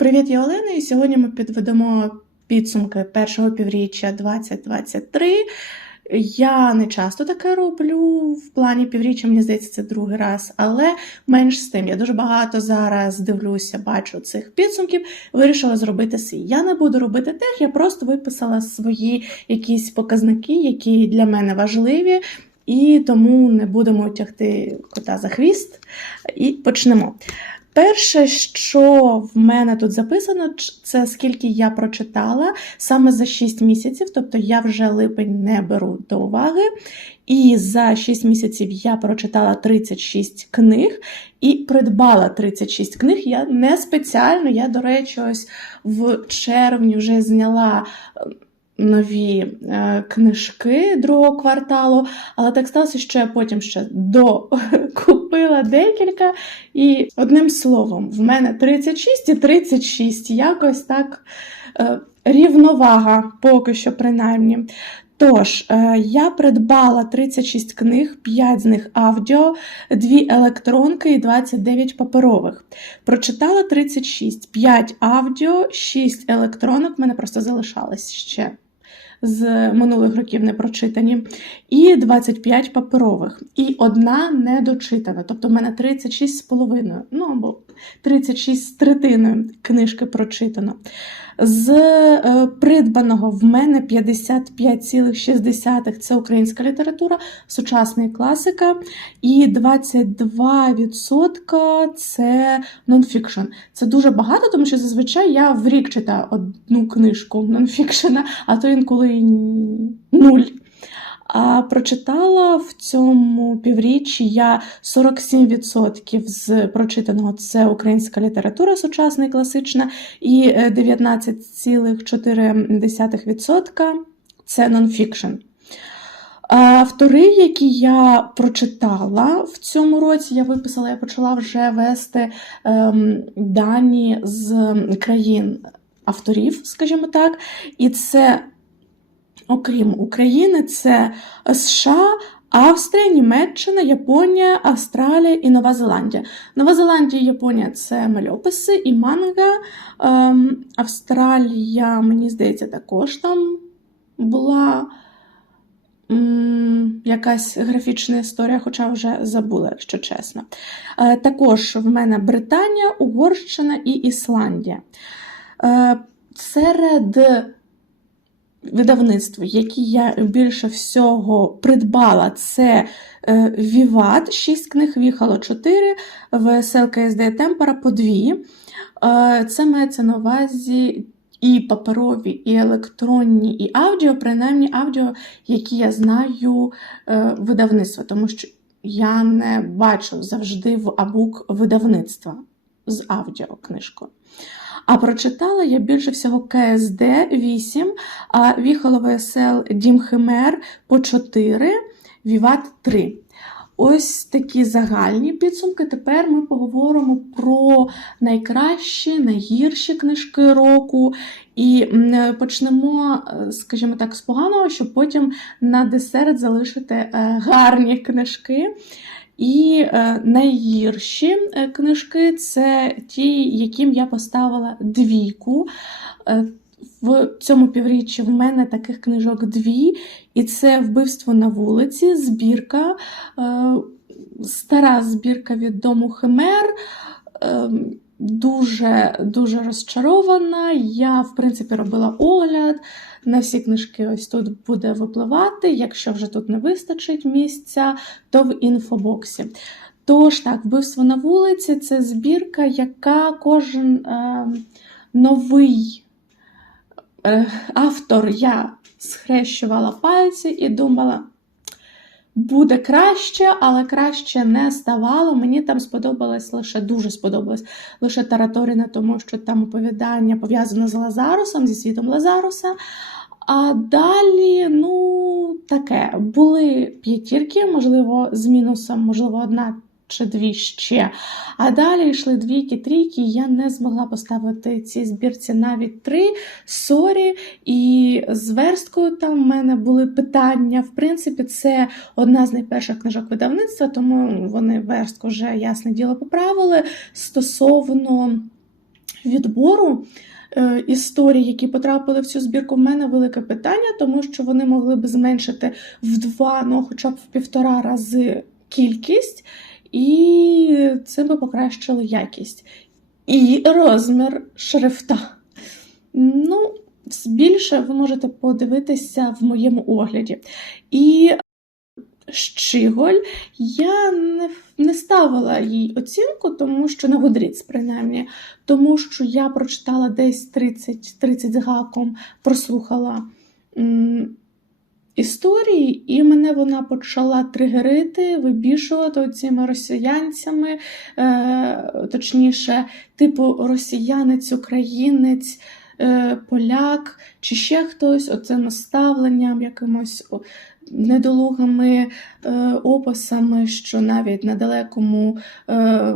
Привіт, я Олена, і сьогодні ми підведемо підсумки першого півріччя 2023. Я не часто таке роблю в плані півріччя, мені здається, це другий раз, але менш з тим. Я дуже багато зараз дивлюся, бачу цих підсумків. Вирішила зробити свій. Я не буду робити тех, я просто виписала свої якісь показники, які для мене важливі, і тому не будемо тягти кота за хвіст. І почнемо. Перше, що в мене тут записано, це скільки я прочитала саме за 6 місяців, тобто я вже липень не беру до уваги. І за 6 місяців я прочитала 36 книг і придбала 36 книг. Я не спеціально, я, до речі, ось в червні вже зняла е, нові е, книжки другого кварталу, але так сталося, що я потім ще докупила декілька. І одним словом, в мене 36 і 36, якось так е, рівновага, поки що, принаймні. Тож, е, я придбала 36 книг, 5 з них аудіо, 2 електронки і 29 паперових. Прочитала 36, 5 аудіо, 6 електронок, в мене просто залишалось ще з минулих років не прочитані, і 25 паперових, і одна недочитана. Тобто в мене 36 з половиною, ну або 36 з третиною книжки прочитано. З е, придбаного в мене 55,6 це українська література, сучасна класика, і 22% це нонфікшн. Це дуже багато, тому що зазвичай я в рік читаю одну книжку нонфікшена, а то інколи нуль. А прочитала в цьому півріччі я 47% з прочитаного. Це українська література сучасна і класична, і е, 19,4% це нонфікшн. Автори, які я прочитала в цьому році, я виписала, я почала вже вести ем, дані з країн авторів, скажімо так, і це окрім України, це США, Австрія, Німеччина, Японія, Австралія і Нова Зеландія. Нова Зеландія і Японія це мальописи і манга. Ем, Австралія, мені здається, також там була м, якась графічна історія, хоча вже забула, якщо чесно. Е, також в мене Британія, Угорщина і Ісландія. Е, серед видавництв, які я більше всього придбала, це е, Віват, 6 книг, Віхало 4, ВСЛ КСД Темпора по 2. Е, Це мається на увазі і паперові, і електронні, і аудіо, принаймні аудіо, які я знаю е, видавництва, тому що я не бачу завжди в абук видавництва з аудіокнижкою. А прочитала я більше всього КСД 8, а Віхоло ВСЛ Дім Химер по 4, Віват 3. Ось такі загальні підсумки. Тепер ми поговоримо про найкращі, найгірші книжки року. І почнемо, е, скажімо так, з поганого, щоб потім на десерт залишити е, гарні книжки. І е, найгірші е, книжки це ті, яким я поставила двійку. Е, в цьому півріччі в мене таких книжок дві, і це вбивство на вулиці, збірка, стара збірка від дому Химер. Е, Дуже дуже розчарована. Я, в принципі, робила огляд. На всі книжки ось тут буде випливати. Якщо вже тут не вистачить місця, то в інфобоксі. Тож так, вбивство на вулиці це збірка, яка кожен е, новий е, автор я схрещувала пальці і думала. Буде краще, але краще не ставало. Мені там сподобалось лише дуже сподобалось лише Тараторіна, тому що там оповідання пов'язане з Лазарусом, зі світом Лазаруса. А далі, ну, таке, були п'ятірки, можливо, з мінусом, можливо, одна чи дві ще. А далі йшли двійки, трійки, і я не змогла поставити цій збірці навіть три. Сорі. І з версткою там в мене були питання. В принципі, це одна з найперших книжок видавництва, тому вони верстку вже ясне діло поправили стосовно. відбору е, історій, які потрапили в цю збірку, в мене велике питання, тому що вони могли б зменшити в два, ну хоча б в півтора рази кількість, і це би покращило якість. І розмір шрифта. Ну, більше ви можете подивитися в моєму огляді. І Щиголь я не, не ставила їй оцінку, тому що на Goodreads, принаймні, тому що я прочитала десь 30, 30 з гаком, прослухала історії, і мене вона почала тригерити, вибішувати цими росіянцями, е, точніше, типу росіянець, українець. е, Поляк чи ще хтось оцим наставленням, якимось недолугими е, описами, що навіть на далекому е,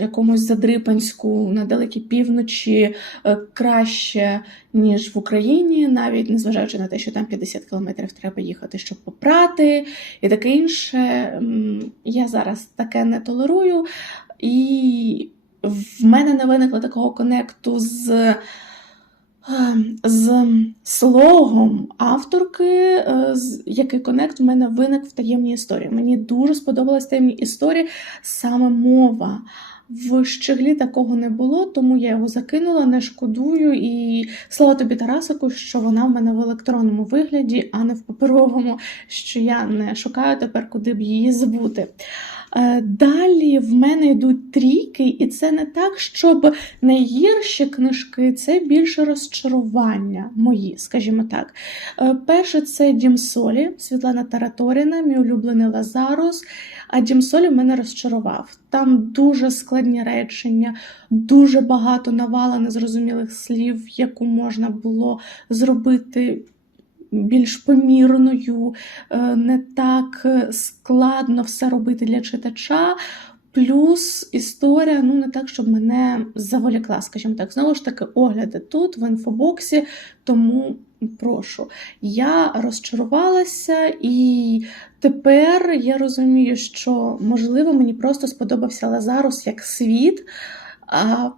якомусь задрипанську, на далекій півночі е, краще, ніж в Україні, навіть незважаючи на те, що там 50 кілометрів треба їхати, щоб попрати, і таке інше. Я зараз таке не толерую, і в мене не виникло такого конекту з. Е, З слогом авторки, е, з- який конект в мене виник в таємній історії. Мені дуже сподобалась таємні історії, саме мова. В щеглі такого не було, тому я його закинула, не шкодую. І слава тобі, Тарасику, що вона в мене в електронному вигляді, а не в паперовому, що я не шукаю тепер, куди б її збути. Е, Далі в мене йдуть трійки, і це не так, щоб найгірші книжки це більше розчарування мої, скажімо так. Е, Перше це Дім Солі, Світлана Тараторіна, мій улюблений Лазарус. А Дім Солі мене розчарував. Там дуже складні речення, дуже багато навала незрозумілих слів, яку можна було зробити. Більш помірною, е, не так е, складно все робити для читача. Плюс історія, ну не так, щоб мене заволікла, скажімо так. Знову ж таки, огляди тут, в інфобоксі, тому прошу. Я розчарувалася, і тепер я розумію, що можливо мені просто сподобався Лазарус як світ. А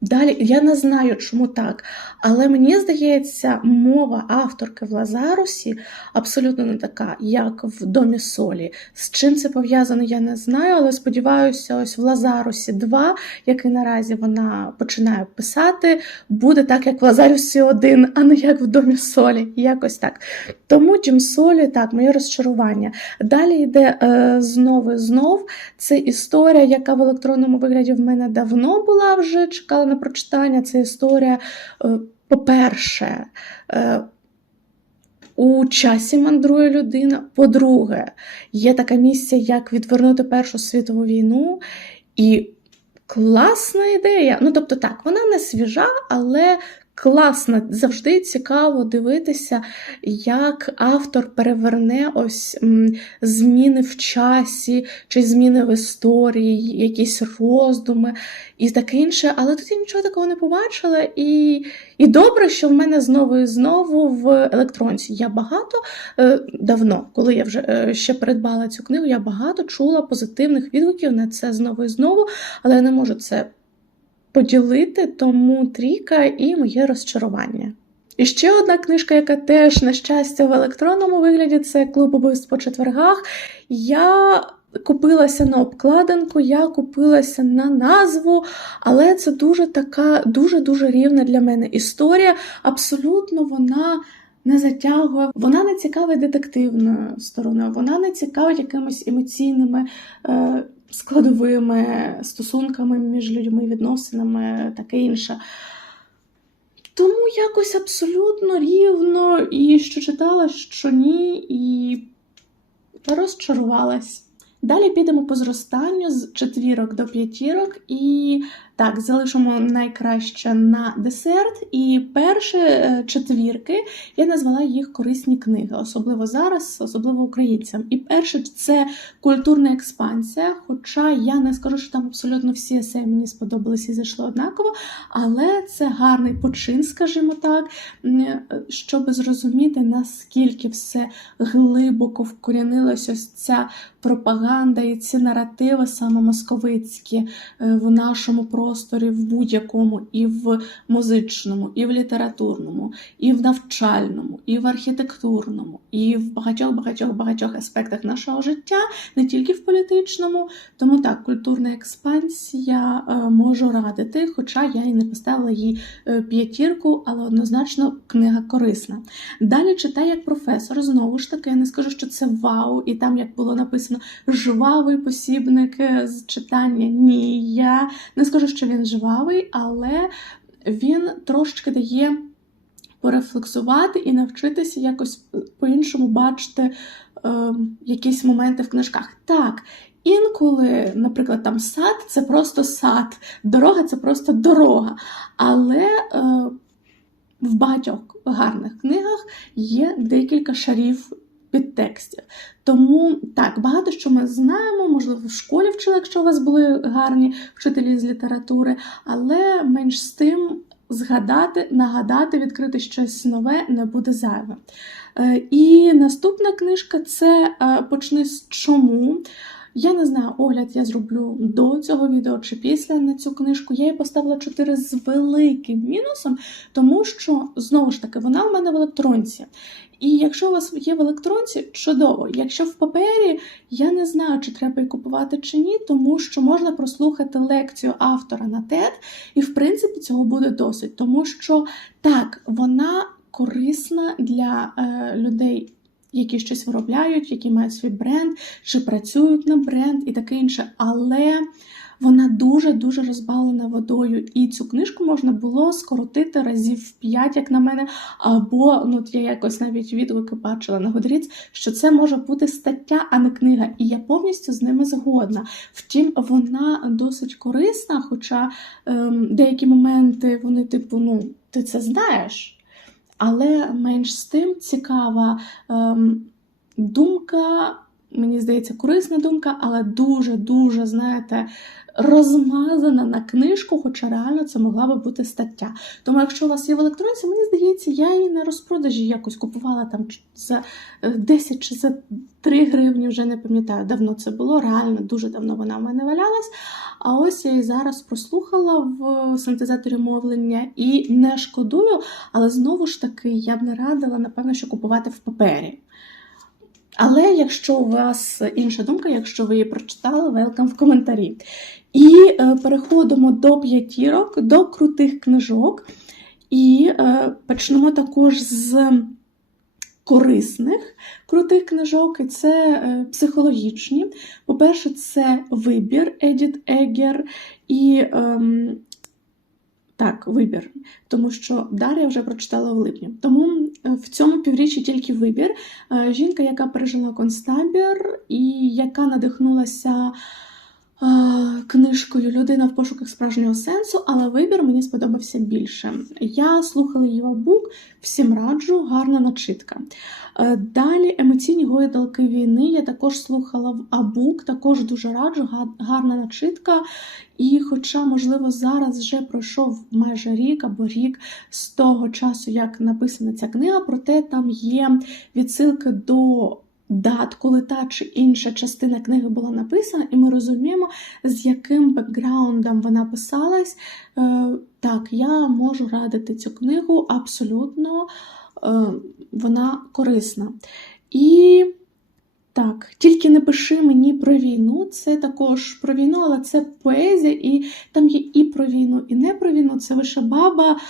Далі я не знаю, чому так, але мені здається, мова авторки в Лазарусі абсолютно не така, як в Домі Солі. З чим це пов'язано, я не знаю, але сподіваюся, ось в Лазарусі 2, який наразі вона починає писати, буде так, як в Лазарусі 1, а не як в Домі Солі. Якось так. Тому Дім Солі, так, моє розчарування. Далі йде е, знову і знов. Це історія, яка в електронному вигляді в мене давно була вже, чекала на прочитання. Це історія, е, по-перше, е, у часі мандрує людина. По-друге, є така місія, як відвернути Першу світову війну. І класна ідея. Ну, тобто, так, вона не свіжа, але класна. Завжди цікаво дивитися, як автор переверне ось зміни в часі, чи зміни в історії, якісь роздуми і таке інше. Але тут я нічого такого не побачила. І, і добре, що в мене знову і знову в електронці. Я багато е, давно, коли я вже е, ще придбала цю книгу, я багато чула позитивних відгуків на це знову і знову, але я не можу це поділити, тому трійка і моє розчарування. І ще одна книжка, яка теж, на щастя, в електронному вигляді це клуб убивств по четвергах. Я купилася на обкладинку, я купилася на назву, але це дуже така, дуже-дуже рівна для мене історія. Абсолютно вона. Не затягує, вона не цікавить детективною стороною, вона не цікавить якимись емоційними е, складовими стосунками між людьми, відносинами, таке інше. Тому якось абсолютно рівно, і що читала, що ні, і розчарувалась. Далі підемо по зростанню з четвірок до п'ятірок, і так, залишимо найкраще на десерт. І перші е, четвірки я назвала їх корисні книги, особливо зараз, особливо українцям. І перше це культурна експансія. Хоча я не скажу, що там абсолютно всі есеї мені сподобалися і зайшли однаково, але це гарний почин, скажімо так, щоб зрозуміти, наскільки все глибоко вкорінилась ось ця пропаганда і ці наративи саме московицькі е, в нашому просторі просторі в будь-якому, і в музичному, і в літературному, і в навчальному, і в архітектурному, і в багатьох багатьох багатьох аспектах нашого життя, не тільки в політичному. Тому так, культурна експансія е, можу радити, хоча я і не поставила їй е, п'ятірку, але однозначно книга корисна. Далі читаю як професор. Знову ж таки, я не скажу, що це вау, і там, як було написано, жвавий посібник е, з читання. Ні, я не скажу, що він жвавий, але він трошечки дає порефлексувати і навчитися якось по-іншому бачити е, якісь моменти в книжках. Так. Інколи, наприклад, там сад це просто сад, дорога це просто дорога. Але е, в багатьох гарних книгах є декілька шарів підтекстів. Тому так, багато що ми знаємо, можливо, в школі вчили, якщо у вас були гарні вчителі з літератури, але менш з тим згадати, нагадати, відкрити щось нове не буде зайве. Е, І наступна книжка це е, Почни з чому. Я не знаю, огляд я зроблю до цього відео чи після на цю книжку. Я її поставила 4 з великим мінусом, тому що, знову ж таки, вона в мене в електронці. І якщо у вас є в електронці, чудово. Якщо в папері, я не знаю, чи треба її купувати чи ні, тому що можна прослухати лекцію автора на TED, і в принципі цього буде досить, тому що так, вона корисна для е, людей. Які щось виробляють, які мають свій бренд, чи працюють на бренд і таке інше. Але вона дуже-дуже розбавлена водою. І цю книжку можна було скоротити разів 5, як на мене. Або ну я якось навіть відгуки бачила на Goodreads, що це може бути стаття, а не книга. І я повністю з ними згодна. Втім, вона досить корисна, хоча ем, деякі моменти вони, типу, ну, ти це знаєш. Але менш з тим цікава ем, думка, мені здається, корисна думка, але дуже-дуже, знаєте, розмазана на книжку, хоча реально це могла би бути стаття. Тому, якщо у вас є в електронці, мені здається, я її на розпродажі якось купувала там за 10 чи за 3 гривні, вже не пам'ятаю, давно це було, реально дуже давно вона в мене валялась. А ось я її зараз прослухала в синтезаторі мовлення і не шкодую, але знову ж таки я б не радила, напевно, що купувати в папері. Але якщо у вас інша думка, якщо ви її прочитали, велкам в коментарі. І е, переходимо до п'ятірок, до крутих книжок. І е, почнемо також з корисних крутих книжок, і це е, психологічні. По-перше, це вибір Едіт Егер і. Ем, так, вибір, тому що Дар'я вже прочитала в липні. Тому в цьому півріччі тільки вибір. Е, жінка, яка пережила концтабір і яка надихнулася книжкою Людина в пошуках справжнього сенсу, але вибір мені сподобався більше. Я слухала її бук, всім раджу, гарна начитка. Далі емоційні гойдалки війни я також слухала в Абук, також дуже раджу, гарна начитка. І, хоча, можливо, зараз вже пройшов майже рік або рік з того часу, як написана ця книга, проте там є відсилки до дат, коли та чи інша частина книги була написана, і ми розуміємо, з яким бекграундом вона писалась. Е, так, я можу радити цю книгу абсолютно е, вона корисна. І так, тільки не пиши мені про війну. Це також про війну, але це поезія, і там є і про війну, і не про війну. Це лише баба.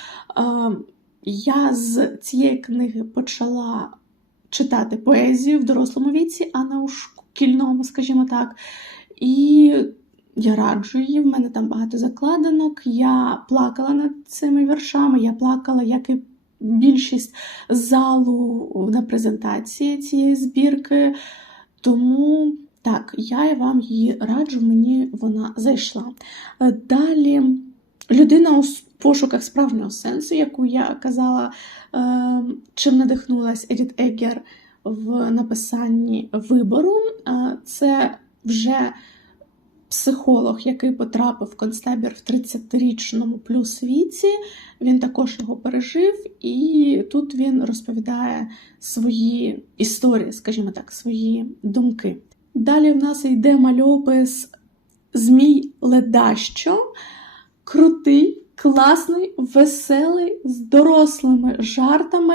Я з цієї книги почала читати поезію в дорослому віці, а не у шкільному, скажімо так. І я раджу її, в мене там багато закладинок. Я плакала над цими віршами, я плакала, як і більшість залу на презентації цієї збірки. Тому, так, я вам її раджу, мені вона зайшла. Далі, людина у пошуках справжнього сенсу, яку я казала, е, чим надихнулась Едіт Егер в написанні вибору, е, це вже психолог, який потрапив в концтабір в 30-річному плюс віці. Він також його пережив, і тут він розповідає свої історії, скажімо так, свої думки. Далі в нас йде мальопис Змій Ледащо. крутий, класний, веселий, з дорослими жартами.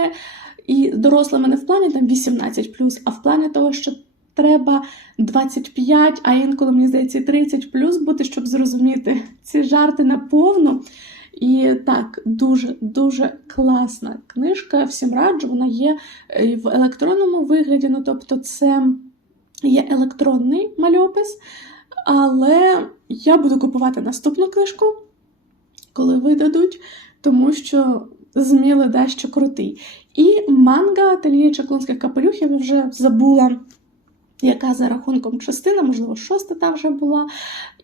І дорослими не в плані там 18, а в плані того, що треба 25, а інколи, мені здається, 30 плюс бути, щоб зрозуміти ці жарти наповну. І так, дуже-дуже класна книжка. Всім раджу, вона є в електронному вигляді, ну тобто, це є електронний мальопис. Але я буду купувати наступну книжку, коли видадуть, тому що зміли дещо крутий. І манга Ательє Чаклунських капелюхів я вже забула, яка за рахунком частина, можливо, шоста та вже була.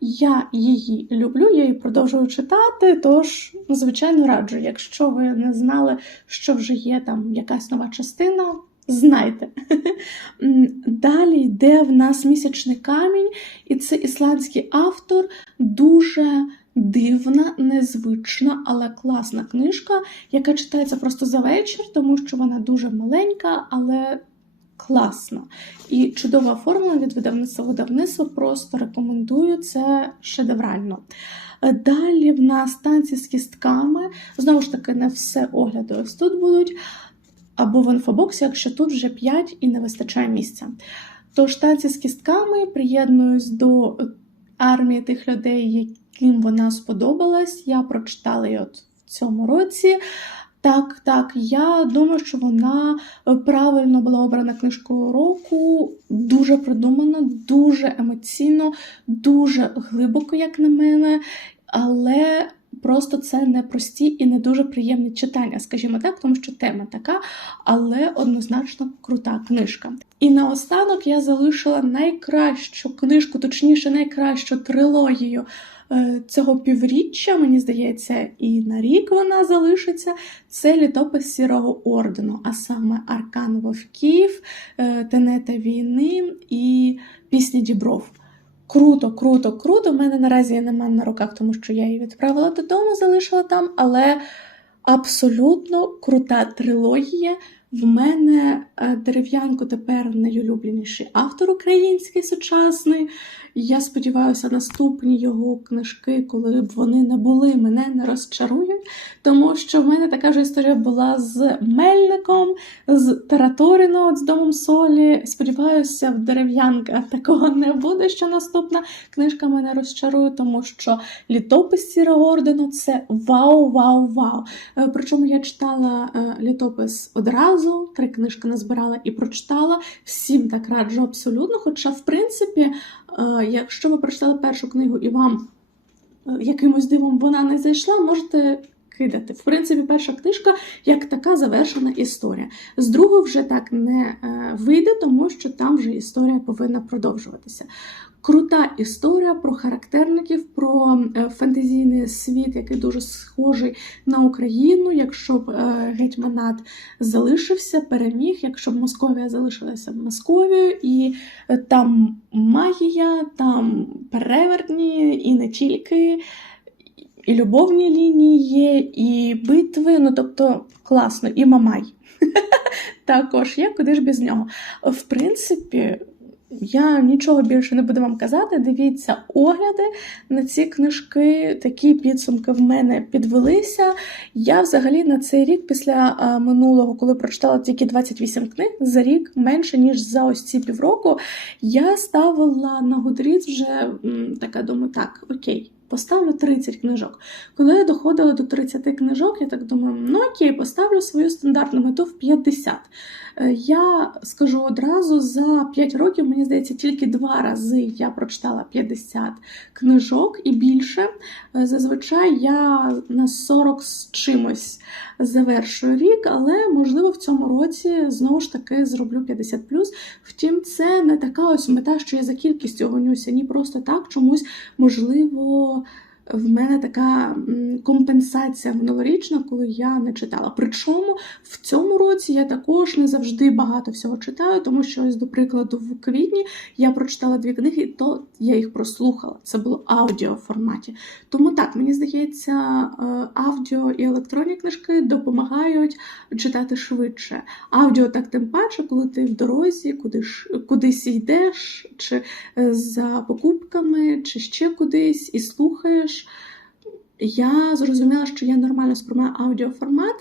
Я її люблю, я її продовжую читати, тож, звичайно, раджу, якщо ви не знали, що вже є там якась нова частина. Знайте. Далі йде в нас місячний камінь, і це ісландський автор, дуже дивна, незвична, але класна книжка, яка читається просто за вечір, тому що вона дуже маленька, але класна. І чудово оформлена від видавництва видавництва. Просто рекомендую це шедеврально. Далі в нас танці з кістками. Знову ж таки, не все огляди ось тут будуть. Або в інфобоксі, якщо тут вже 5 і не вистачає місця. Тож танці з кістками приєднуюсь до армії тих людей, яким вона сподобалась. Я прочитала її от в цьому році. Так, так, я думаю, що вона правильно була обрана книжкою року, дуже продумано, дуже емоційно, дуже глибоко, як на мене. Але просто це не прості і не дуже приємні читання, скажімо так, тому що тема така, але однозначно крута книжка. І наостанок я залишила найкращу книжку, точніше, найкращу трилогію. Цього півріччя, мені здається, і на рік вона залишиться. Це літопис Сірого ордену, а саме Аркан Вовків, Тенета війни і Пісні Дібров. Круто, круто, круто. У мене наразі її немає на руках, тому що я її відправила додому, залишила там, але абсолютно крута трилогія. В мене дерев'янко тепер найулюбленіший автор український сучасний. Я сподіваюся, наступні його книжки, коли б вони не були, мене не розчарують, тому що в мене така ж історія була з Мельником, з Тараторино, з Домом Солі. Сподіваюся, в дерев'янка такого не буде, що наступна книжка мене розчарує, тому що літопис Сірого ордену це вау-вау-вау. Причому я читала літопис одразу, три книжки назбирала і прочитала. Всім так раджу абсолютно. Хоча, в принципі, Якщо ви прочитали першу книгу і вам якимось дивом вона не зайшла, можете кидати. В принципі, перша книжка як така завершена історія. З другої вже так не вийде, тому що там вже історія повинна продовжуватися. Крута історія про характерників, про фантазійний світ, який дуже схожий на Україну. Якщо б гетьманат залишився, переміг, якщо б Московія залишилася Московією, і там магія, там перевертні, і не тільки, і любовні лінії є, і битви. Ну тобто класно, і Мамай. Також є, куди ж без нього. В принципі. Я нічого більше не буду вам казати. Дивіться огляди на ці книжки. Такі підсумки в мене підвелися. Я взагалі на цей рік, після минулого, коли прочитала тільки 28 книг за рік, менше ніж за ось ці півроку, я ставила на Goodreads вже така думаю, так, окей. Поставлю 30 книжок. Коли я доходила до 30 книжок, я так думаю, ну окей, поставлю свою стандартну мету в 50. Я скажу одразу, за 5 років, мені здається, тільки два рази я прочитала 50 книжок і більше. Зазвичай я на 40 з чимось завершую рік, але, можливо, в цьому році знову ж таки зроблю 50. Втім, це не така ось мета, що я за кількістю гонюся, ні просто так, чомусь можливо в мене така компенсація минулорічна, коли я не читала. Причому в цьому році я також не завжди багато всього читаю, тому що, ось, до прикладу, в квітні я прочитала дві книги, і то я їх прослухала. Це було аудіо форматі. Тому так, мені здається, е, аудіо і електронні книжки допомагають читати швидше. Аудіо так тим паче, коли ти в дорозі, куди кудись йдеш, чи е, за покупками, чи ще кудись, і слухаєш. Я зрозуміла, що я нормально сприймаю аудіоформат.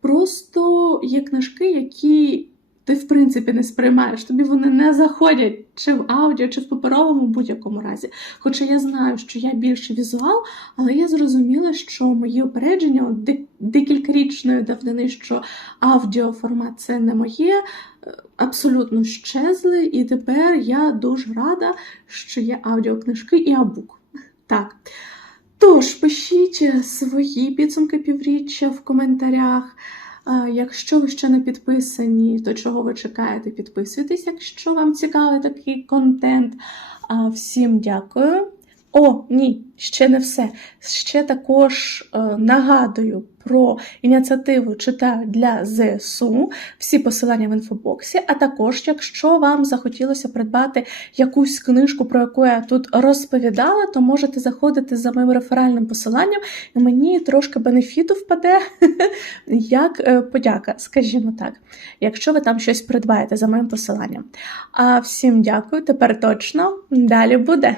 Просто є книжки, які ти, в принципі, не сприймаєш. Тобі вони не заходять чи в аудіо, чи в паперовому будь-якому разі. Хоча я знаю, що я більше візуал, але я зрозуміла, що мої де- декількарічної давнини, що аудіоформат це не моє, е, абсолютно щезли. І тепер я дуже рада, що є аудіокнижки і абук. Так. Тож, пишіть свої підсумки півріччя в коментарях. Якщо ви ще не підписані, то чого ви чекаєте? Підписуйтесь, якщо вам цікавий такий контент. Всім дякую. О, ні, ще не все. Ще також е, нагадую про ініціативу читаю для ЗСУ. Всі посилання в інфобоксі. А також, якщо вам захотілося придбати якусь книжку, про яку я тут розповідала, то можете заходити за моїм реферальним посиланням, і мені трошки бенефіту впаде як е, подяка, скажімо так, якщо ви там щось придбаєте за моїм посиланням. А всім дякую, тепер точно далі буде.